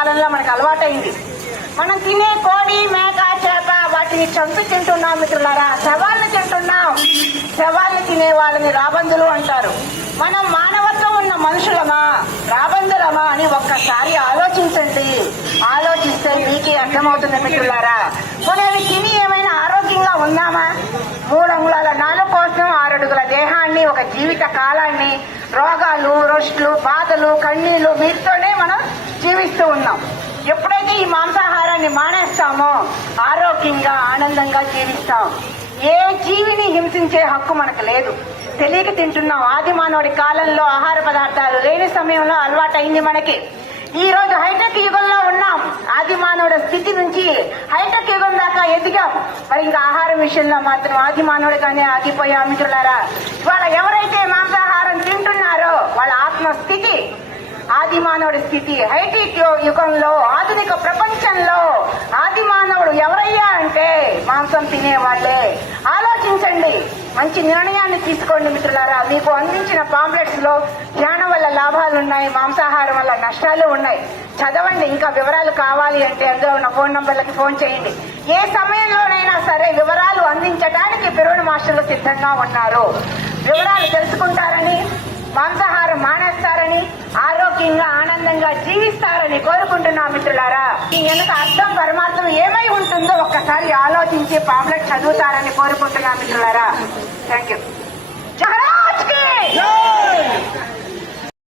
కాలంలో మనకు అలవాటైంది. మనం తినే కోడి, మేక, చేప వాటిని చంపి తింటున్నాం మిత్రులారా. శవాలను తింటున్నాం. శవాలను తినే వాళ్ళని రాబందులు అంటారు. మనం మానవత్వం ఉన్న మనుషులమా, రాబందులమా అని ఒక్కసారి ఆలోచించండి. ఆలోచిస్తే మీకే అర్థమవుతుంది మిత్రులారా. కొనేవి తిని ఏమైనా ఆరోగ్యంగా ఉన్నామా? 3 అంగుళాల నాలుగు కోసం 6 అడుగుల దేహాన్ని, ఒక జీవిత కాలాన్ని రోగాలు, రొస్టులు, బాధలు, కన్నీళ్లు వీటితోనే మనం జీవిస్తూ ఉన్నాం. ఎప్పుడైతే ఈ మాంసాహారాన్ని మానేస్తామో ఆరోగ్యంగా, ఆనందంగా జీవిస్తాం. ఏ జీవిని హింసించే హక్కు మనకు లేదు. తెలియక తింటున్నాం. ఆది మానవుడి కాలంలో ఆహార పదార్థాలు లేని సమయంలో అలవాటైంది మనకి. ఈ రోజు హైటెక్ యుగంలో ఉన్నాం. ఆది మానవుడి స్థితి నుంచి హైటెక్ యుగం దాకా ఎదిగాం. మరి ఇంకా ఆహారం విషయంలో మాత్రం ఆది మానవుడిగానే ఆగిపోయాం మిత్రులారా. ఇవాళ ఎవరైతే మాంసాహారం తింటున్నారో వాళ్ళ ఆత్మ స్థితి ఆది మానవుడి స్థితి. హైటెక్ యుగంలో, ఆధునిక ప్రపంచంలో ఆది మానవుడు ఎవరయ్యా అంటే మాంసం తినేవాళ్లే. ఆలోచించండి, మంచి నిర్ణయాన్ని తీసుకోండి మిత్రులారా. మీకు అందించిన పాంప్లెట్స్ లో ధ్యానం వల్ల లాభాలున్నాయి, మాంసాహారం వల్ల నష్టాలు ఉన్నాయి. చదవండి. ఇంకా వివరాలు కావాలి అంటే అందులో ఉన్న ఫోన్ నంబర్లకి ఫోన్ చేయండి. ఏ సమయంలోనైనా సరే వివరాలు అందించడానికి పిరోడ్ మాస్టర్లు సిద్ధంగా ఉన్నారు. వివరాలు తెలుసుకుంటారని, మాంసాహారం మానేస్తారని, ఆరోగ్యంగా, ఆనందంగా జీవిస్తారని కోరుకుంటున్నా మిత్రులారా. ఈ వెనుక అర్థం, పరమార్థం ఏమై ఉంటుందో ఒక్కసారి ఆలోచించి పాంప్లెట్ చదువుతారని కోరుకుంటున్నా మిత్రులారా. Thank you.